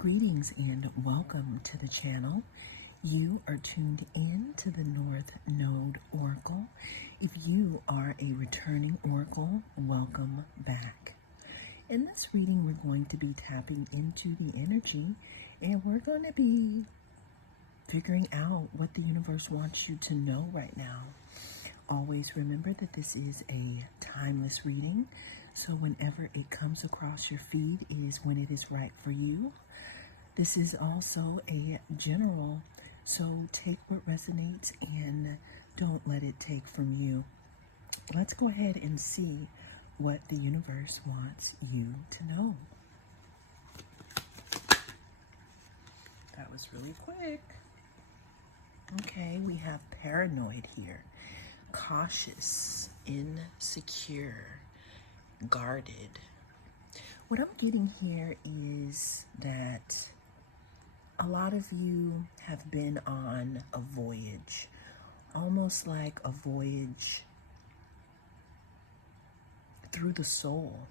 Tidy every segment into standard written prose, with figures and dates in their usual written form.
Greetings and welcome to the channel. You are tuned in to the North Node Oracle. If you are a returning oracle, welcome back. In this reading, we're going to be tapping into the energy and we're going to be figuring out what the universe wants you to know right now. Always remember that this is a timeless reading, so whenever it comes across your feed is when it is right for you. This is also a general, so take what resonates and don't let it take from you. Let's go ahead and see what the universe wants you to know. That was really quick. Okay, we have paranoid here. Cautious, insecure, guarded. What I'm getting here is that a lot of you have been on a voyage, almost like a voyage through the soul,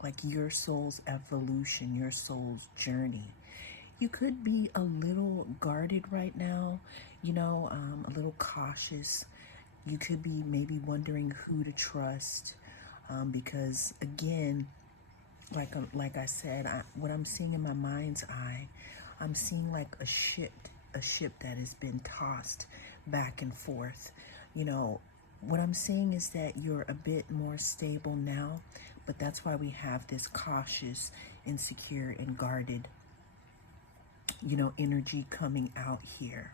like your soul's evolution, your soul's journey. You could be a little guarded right now, a little cautious. You could be maybe wondering who to trust, because again, like I said, what I'm seeing in my mind's eye, I'm seeing like a ship that has been tossed back and forth. What I'm seeing is that you're a bit more stable now, but that's why we have this cautious, insecure, and guarded, energy coming out here.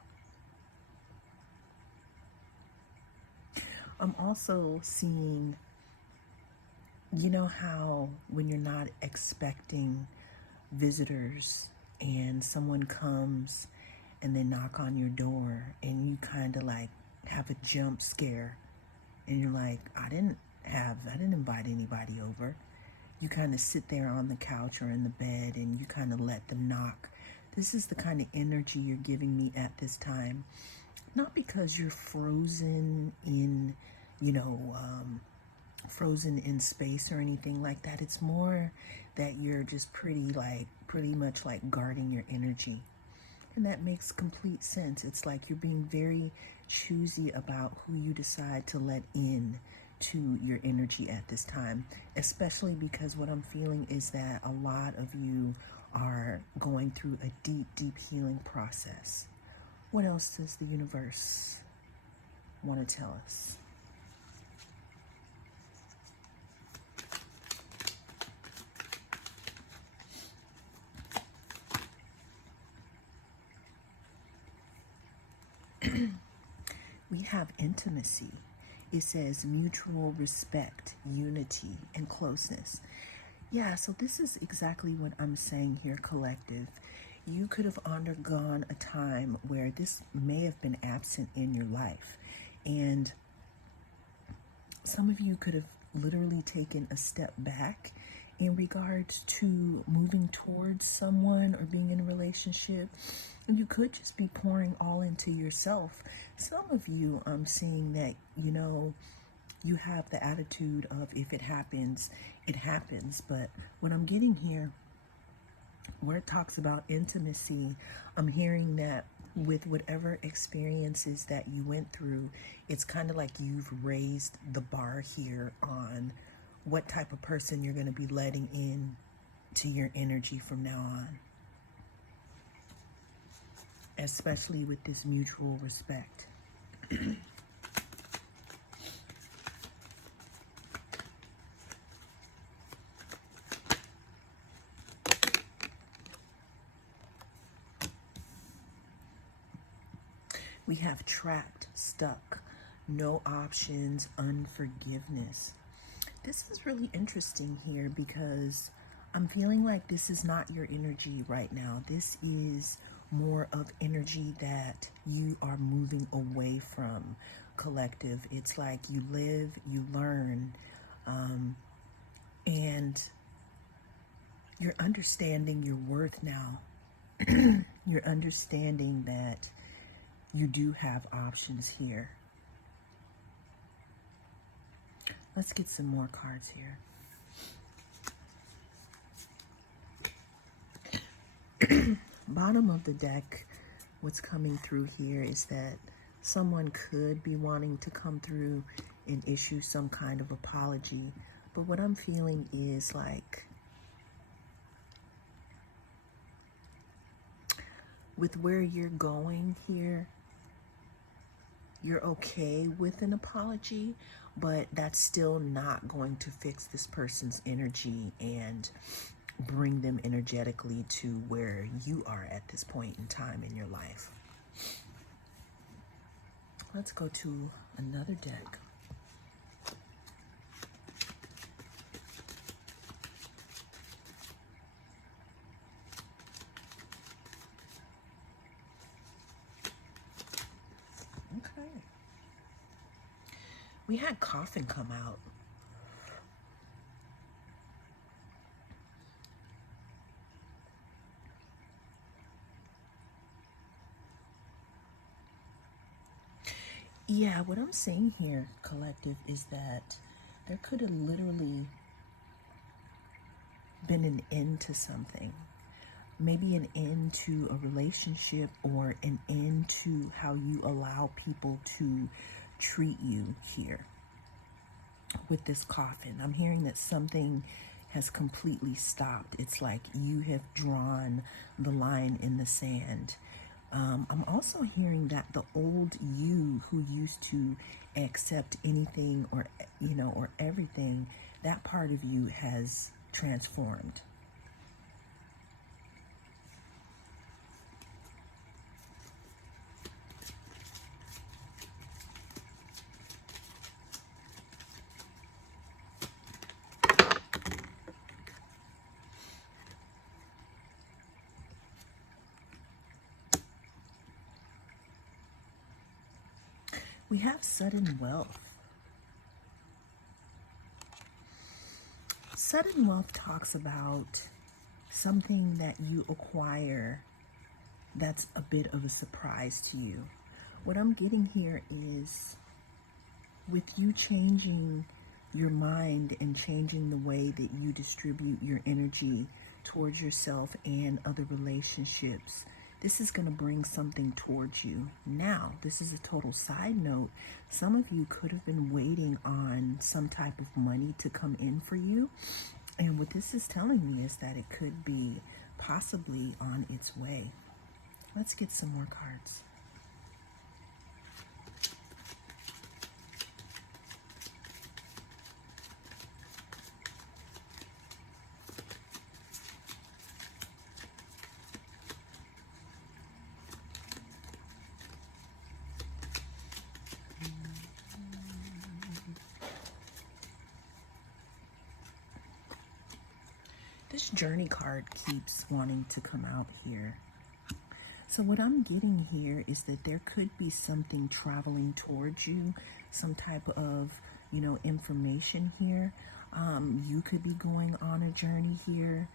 I'm also seeing, how when you're not expecting visitors and someone comes and they knock on your door and you kind of like have a jump scare and you're like, I didn't invite anybody over. You kind of sit there on the couch or in the bed and you kind of let them knock. This is the kind of energy you're giving me at this time. Not because you're frozen in, frozen in space or anything like that. It's more that you're just pretty much like guarding your energy. And that makes complete sense. It's like you're being very choosy about who you decide to let in to your energy at this time, especially because what I'm feeling is that a lot of you are going through a deep healing process. What else does the universe want to tell us? We have intimacy. It says mutual respect, unity, and closeness. Yeah, so this is exactly what I'm saying here, collective. You could have undergone a time where this may have been absent in your life. And some of you could have literally taken a step back in regards to moving towards someone or being in a relationship. And you could just be pouring all into yourself. Some of you, I'm seeing that, you have the attitude of if it happens, it happens. But what I'm getting here, where it talks about intimacy, I'm hearing that with whatever experiences that you went through, it's kind of like you've raised the bar here on what type of person you're going to be letting in to your energy from now on. Especially with this mutual respect. We have trapped, stuck, no options, unforgiveness. This is really interesting here because I'm feeling like this is not your energy right now. This is more of energy that you are moving away from, collective. It's like you live, you learn, and you're understanding your worth now. You're understanding that you do have options here. Let's get some more cards here. Bottom of the deck, what's coming through here is that someone could be wanting to come through and issue some kind of apology. But what I'm feeling is like, with where you're going here, you're okay with an apology, but that's still not going to fix this person's energy and bring them energetically to where you are at this point in time in your life. Let's go to another deck. Okay. We had Coffin come out. Yeah, what I'm saying here, collective, is that there could have literally been an end to something. Maybe an end to a relationship, or an end to how you allow people to treat you here. With this Coffin, I'm hearing that something has completely stopped. It's like you have drawn the line in the sand. I'm also hearing that the old you who used to accept anything, or or everything, that part of you has transformed. We have sudden wealth. Sudden wealth talks about something that you acquire that's a bit of a surprise to you. What I'm getting here is, with you changing your mind and changing the way that you distribute your energy towards yourself and other relationships, this is going to bring something towards you. Now, this is a total side note. Some of you could have been waiting on some type of money to come in for you. And what this is telling me is that it could be possibly on its way. Let's get some more cards. This Journey card keeps wanting to come out here. So what I'm getting here is that there could be something traveling towards you, some type of, information here. You could be going on a journey here.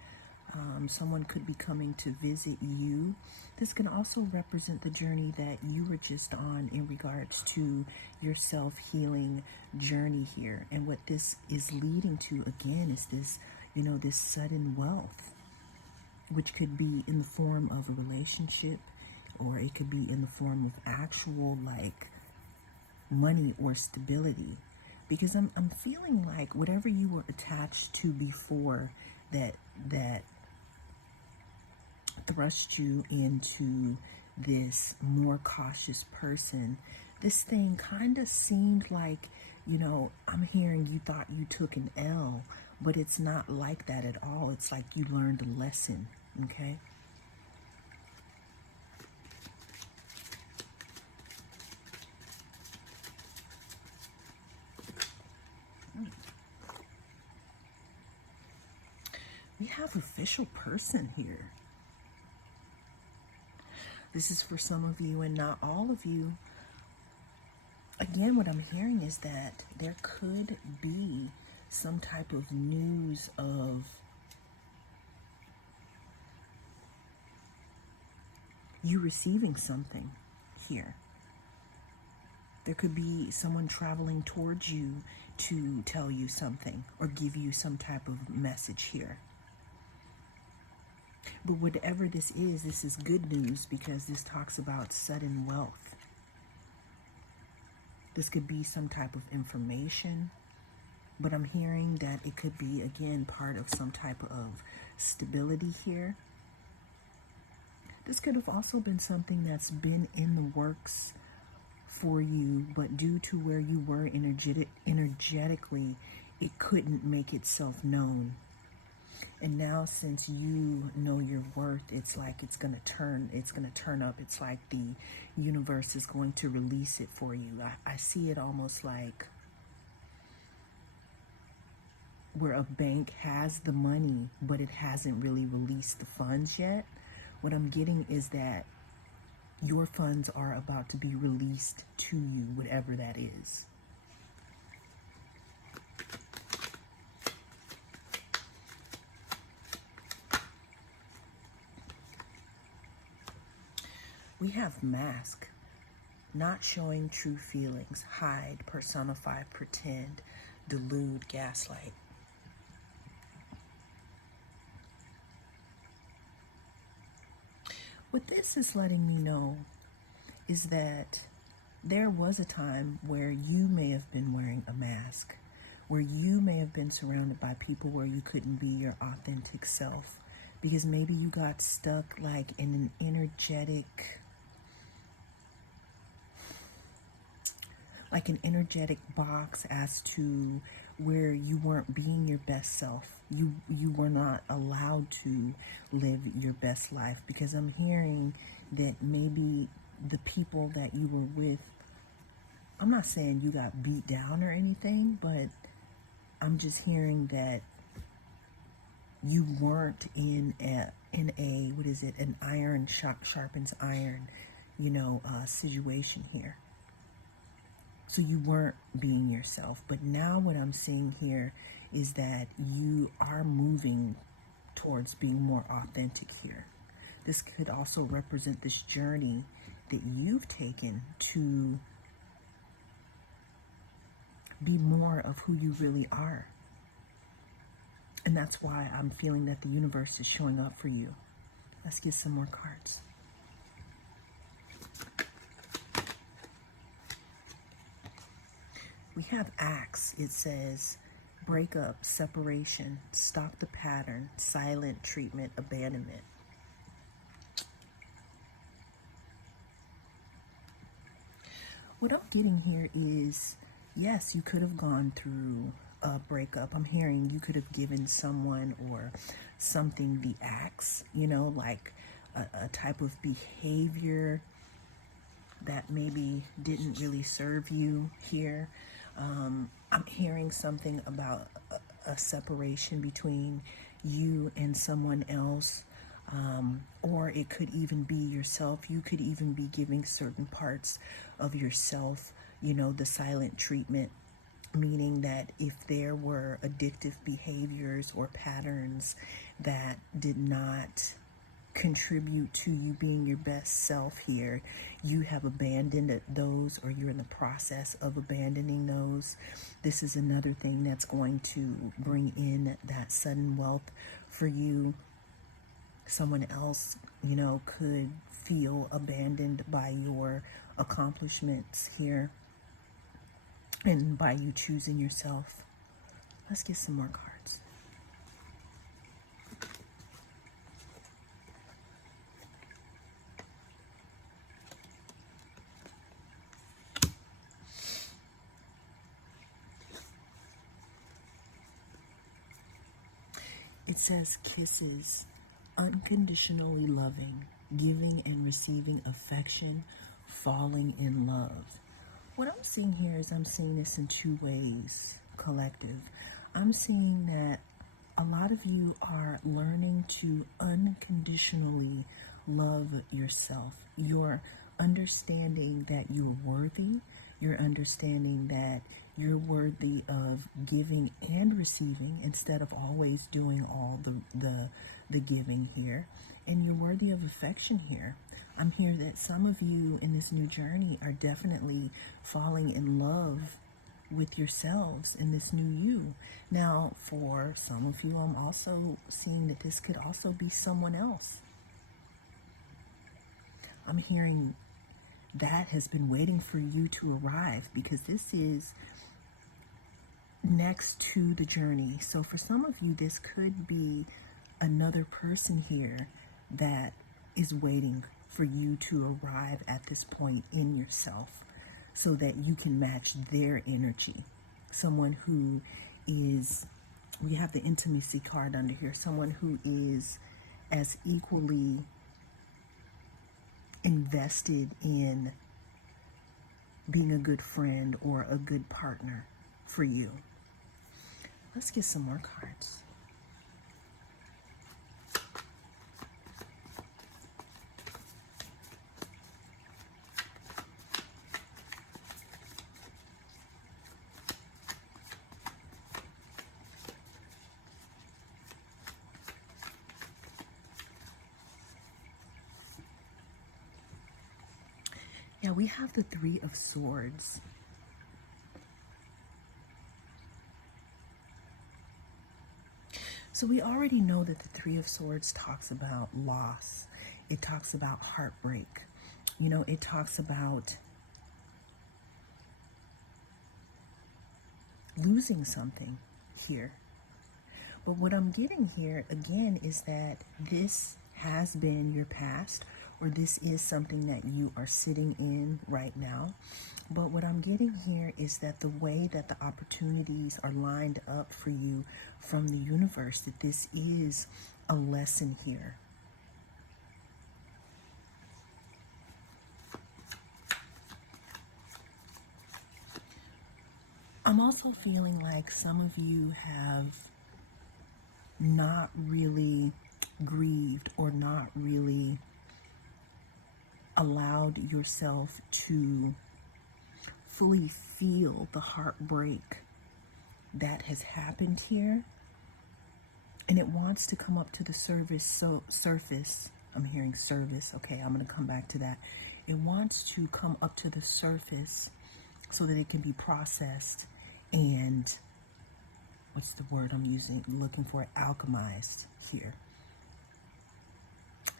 Someone could be coming to visit you. This can also represent the journey that you were just on in regards to your self-healing journey here. And what this is leading to, again, is this, this sudden wealth, which could be in the form of a relationship, or it could be in the form of actual, like, money or stability. Because I'm feeling like whatever you were attached to before that thrust you into this more cautious person, this thing kind of seemed like, I'm hearing you thought you took an L, but it's not like that at all. It's like you learned a lesson, okay? We have official person here. This is for some of you and not all of you. Again, what I'm hearing is that there could be some type of news of you receiving something here. There could be someone traveling towards you to tell you something or give you some type of message here. But whatever this is good news because this talks about sudden wealth. This could be some type of information, but I'm hearing that it could be, again, part of some type of stability here. This could have also been something that's been in the works for you, but due to where you were energetically, it couldn't make itself known. And now, since you know your worth, it's like it's gonna turn up. It's like the universe is going to release it for you. I see it almost like where a bank has the money, but it hasn't really released the funds yet. What I'm getting is that your funds are about to be released to you, whatever that is. We have mask, not showing true feelings, hide, personify, pretend, delude, gaslight. What this is letting me know is that there was a time where you may have been wearing a mask, where you may have been surrounded by people where you couldn't be your authentic self, because maybe you got stuck like in an energetic box as to where you weren't being your best self. You were not allowed to live your best life, because I'm hearing that maybe the people that you were with, I'm not saying you got beat down or anything, but I'm just hearing that you weren't in a what is it, an iron sharpens iron, situation here. So you weren't being yourself. But now what I'm seeing here is that you are moving towards being more authentic here. This could also represent this journey that you've taken to be more of who you really are. And that's why I'm feeling that the universe is showing up for you. Let's get some more cards. We have Acts. It says breakup, separation, stop the pattern, silent treatment, abandonment. What I'm getting here is, yes, you could have gone through a breakup. I'm hearing you could have given someone or something the axe, like a type of behavior that maybe didn't really serve you here. I'm hearing something about a separation between you and someone else. Or it could even be yourself. You could even be giving certain parts of yourself, the silent treatment, meaning that if there were addictive behaviors or patterns that did not contribute to you being your best self here, you have abandoned those, or you're in the process of abandoning those. This is another thing that's going to bring in that sudden wealth for you. Someone else, could feel abandoned by your accomplishments here and by you choosing yourself. Let's get some more cards. It says kisses, unconditionally loving, giving and receiving affection, falling in love. What I'm seeing here is I'm seeing this in two ways, collective. I'm seeing that a lot of you are learning to unconditionally love yourself. You're understanding that you're worthy. You're understanding that you're worthy of giving and receiving instead of always doing all the giving here. And you're worthy of affection here. I'm here that some of you in this new journey are definitely falling in love with yourselves in this new you. Now, for some of you, I'm also seeing that this could also be someone else. I'm hearing that has been waiting for you to arrive, because this is next to the journey. So for some of you, this could be another person here that is waiting for you to arrive at this point in yourself so that you can match their energy. Someone who is, we have the intimacy card under here, someone who is as equally invested in being a good friend or a good partner for you. Let's get some more cards. Yeah, we have the Three of Swords. So we already know that the Three of Swords talks about loss. It talks about heartbreak. You know, it talks about losing something here. But what I'm getting here again is that this has been your past, or this is something that you are sitting in right now. But what I'm getting here is that the way that the opportunities are lined up for you from the universe, that this is a lesson here. I'm also feeling like some of you have not really grieved or not really allowed yourself to fully feel the heartbreak that has happened here, and it wants to come up to the surface. I'm hearing service. Okay, I'm going to come back to that. It wants to come up to the surface so that it can be processed and, what's the word I'm looking for? Alchemized here.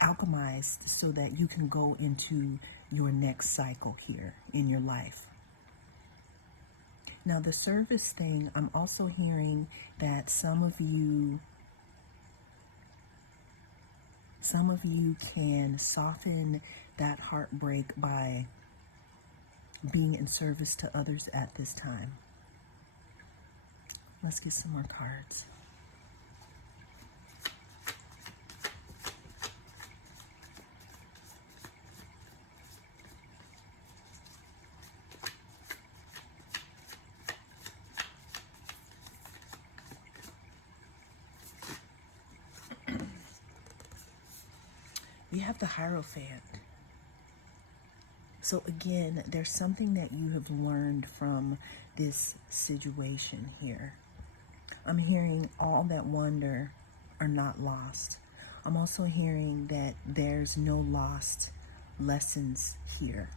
Alchemized so that you can go into your next cycle here in your life. Now, the service thing, I'm also hearing that some of you can soften that heartbreak by being in service to others at this time. Let's get some more cards. We have the Hierophant. So again, there's something that you have learned from this situation here. I'm hearing all that wonder are not lost. I'm also hearing that there's no lost lessons here.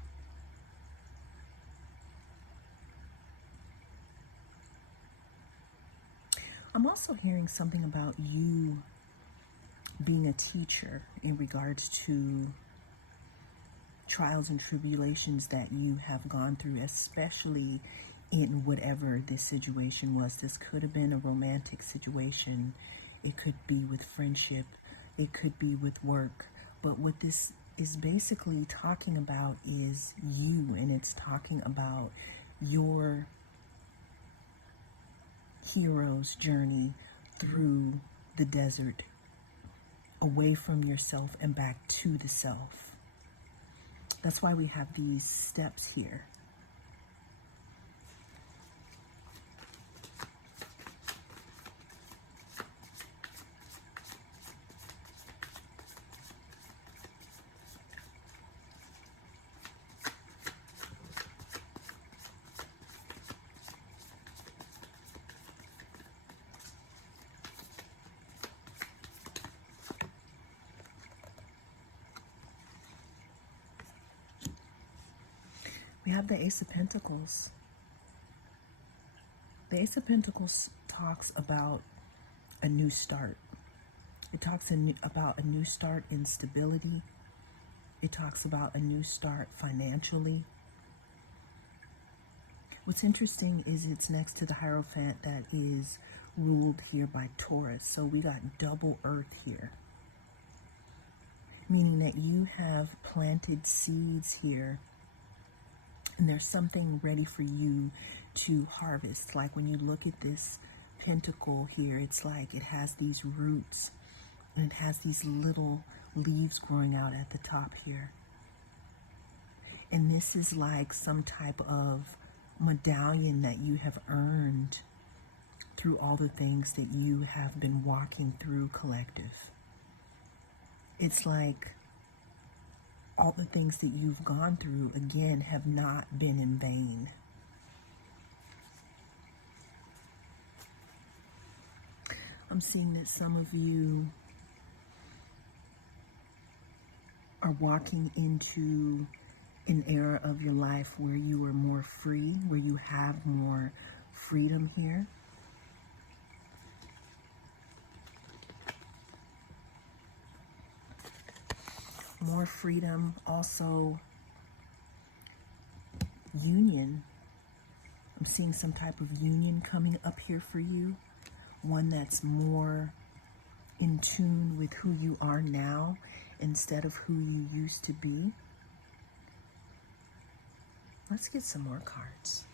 I'm also hearing something about you being a teacher in regards to trials and tribulations that you have gone through, especially in whatever this situation was. This could have been a romantic situation. It could be with friendship. It could be with work. But what this is basically talking about is you, and it's talking about your hero's journey through the desert, away from yourself and back to the self. That's why we have these steps here. We have the Ace of Pentacles. The Ace of Pentacles talks about a new start. It talks about a new start in stability. It talks about a new start financially. What's interesting is it's next to the Hierophant that is ruled here by Taurus. So we got double Earth here, meaning that you have planted seeds here and there's something ready for you to harvest. Like when you look at this pentacle here, it's like it has these roots and it has these little leaves growing out at the top here. And this is like some type of medallion that you have earned through all the things that you have been walking through, collective. It's like all the things that you've gone through, again, have not been in vain. I'm seeing that some of you are walking into an era of your life where you are more free, where you have more freedom here. More freedom, also union. I'm seeing some type of union coming up here for you. One that's more in tune with who you are now instead of who you used to be. Let's get some more cards.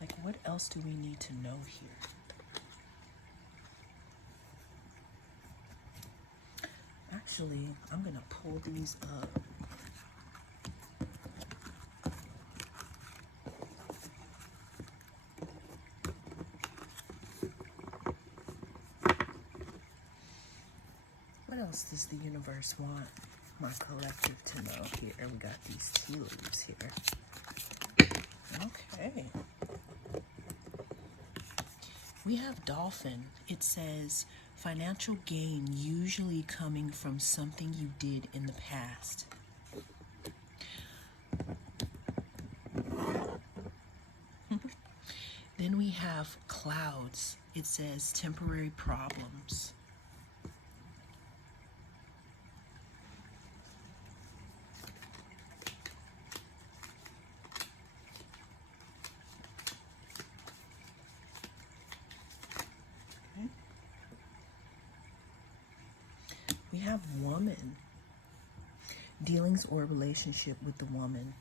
Like, what else do we need to know here? Actually, I'm going to pull these up. What else does the universe want my collective to know here? We got these tea leaves here. Okay. We have dolphin. It says financial gain usually coming from something you did in the past. Then we have clouds. It says temporary problems. We have woman. Dealings or relationship with the woman.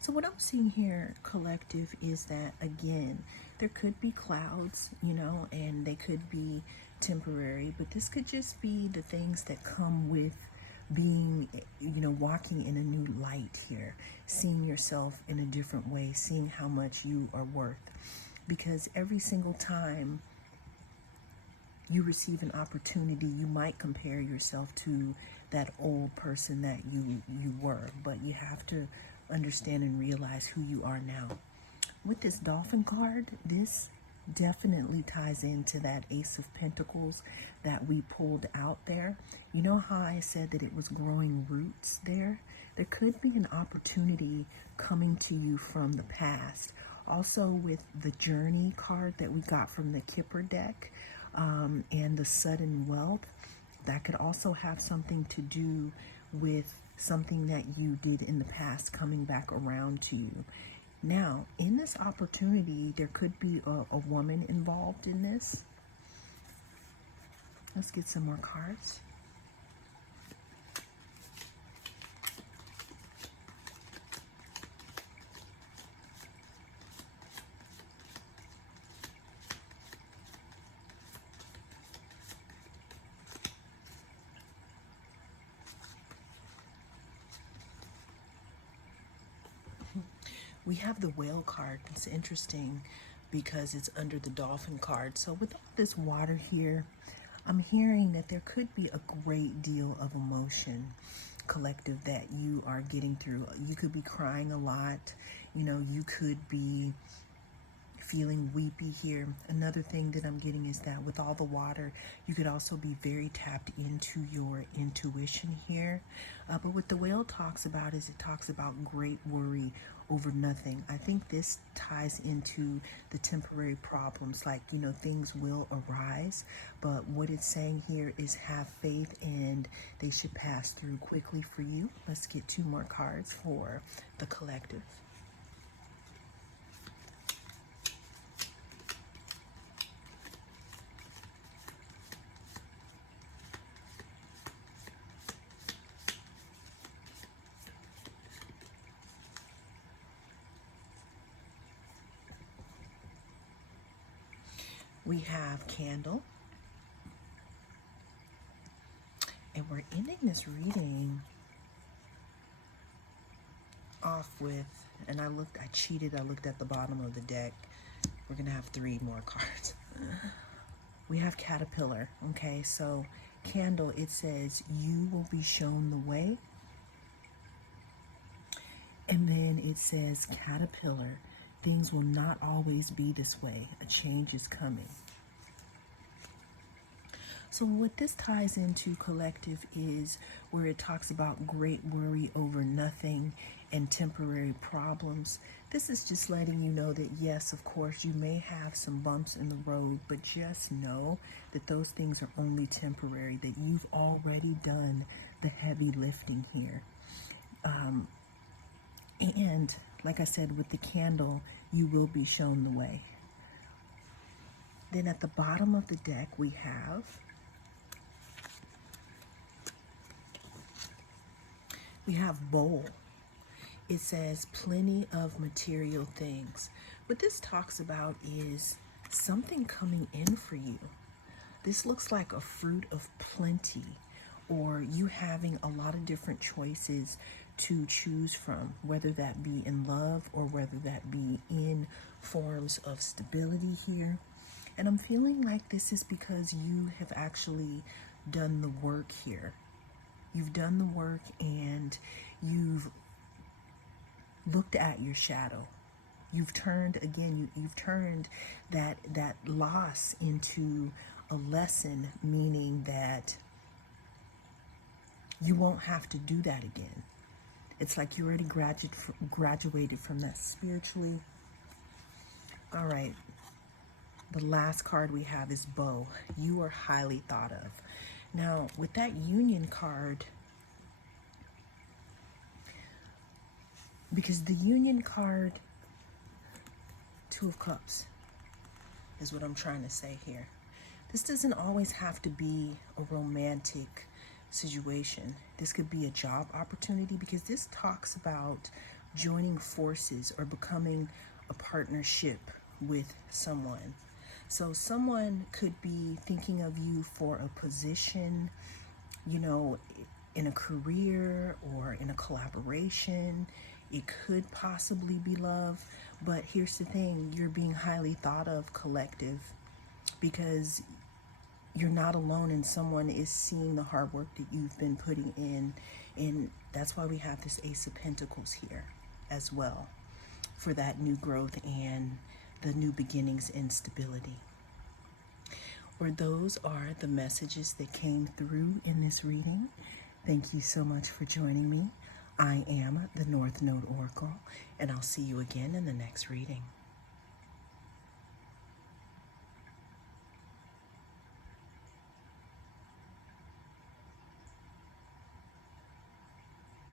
So what I'm seeing here, collective, is that, again, there could be clouds, and they could be temporary, but this could just be the things that come with being, walking in a new light here, seeing yourself in a different way, seeing how much you are worth. Because every single time you receive an opportunity, you might compare yourself to that old person that you were, but you have to understand and realize who you are now. With this dolphin card, this definitely ties into that Ace of Pentacles that we pulled out there. You know how I said that it was growing roots there? There could be an opportunity coming to you from the past. Also with the Journey card that we got from the Kipper deck, and the sudden wealth, that could also have something to do with something that you did in the past coming back around to you. Now, in this opportunity, there could be a woman involved in this. Let's get some more cards. We have the whale card. It's interesting because it's under the dolphin card. So with all this water here, I'm hearing that there could be a great deal of emotion, collective, that you are getting through. You could be crying a lot. You could be feeling weepy here. Another thing that I'm getting is that with all the water, you could also be very tapped into your intuition here. But what the whale talks about is it talks about great worry over nothing. I think this ties into the temporary problems, like, things will arise, but what it's saying here is have faith and they should pass through quickly for you. Let's get 2 more cards for the collective. We have Candle. And we're ending this reading off with, and I cheated, I looked at the bottom of the deck. We're going to have 3 more cards. We have Caterpillar, okay? So Candle, it says, you will be shown the way. And then it says, Caterpillar, things will not always be this way. A change is coming. So what this ties into, collective, is where it talks about great worry over nothing and temporary problems. This is just letting you know that, yes, of course, you may have some bumps in the road, but just know that those things are only temporary, that you've already done the heavy lifting here. And like I said, with the candle, you will be shown the way. Then at the bottom of the deck, we have bowl. It says plenty of material things. What this talks about is something coming in for you. This looks like a fruit of plenty, or you having a lot of different choices to choose from, whether that be in love or whether that be in forms of stability here. And I'm feeling like this is because you have actually done the work here. You've done the work and you've looked at your shadow. You've turned, again, you've turned that loss into a lesson, meaning that you won't have to do that again. It's like you already graduated from that spiritually. All right. The last card we have is Bow. You are highly thought of. Now, with that Union card, because the Union card, 2 of Cups, is what I'm trying to say here. This doesn't always have to be a romantic situation. This could be a job opportunity, because this talks about joining forces or becoming a partnership with someone. So someone could be thinking of you for a position, in a career or in a collaboration. It could possibly be love, but here's the thing, you're being highly thought of, collective, because you're not alone and someone is seeing the hard work that you've been putting in. And that's why we have this Ace of Pentacles here as well, for that new growth and the new beginnings and stability. Or those are the messages that came through in this reading. Thank you so much for joining me. I am the North Node Oracle, and I'll see you again in the next reading.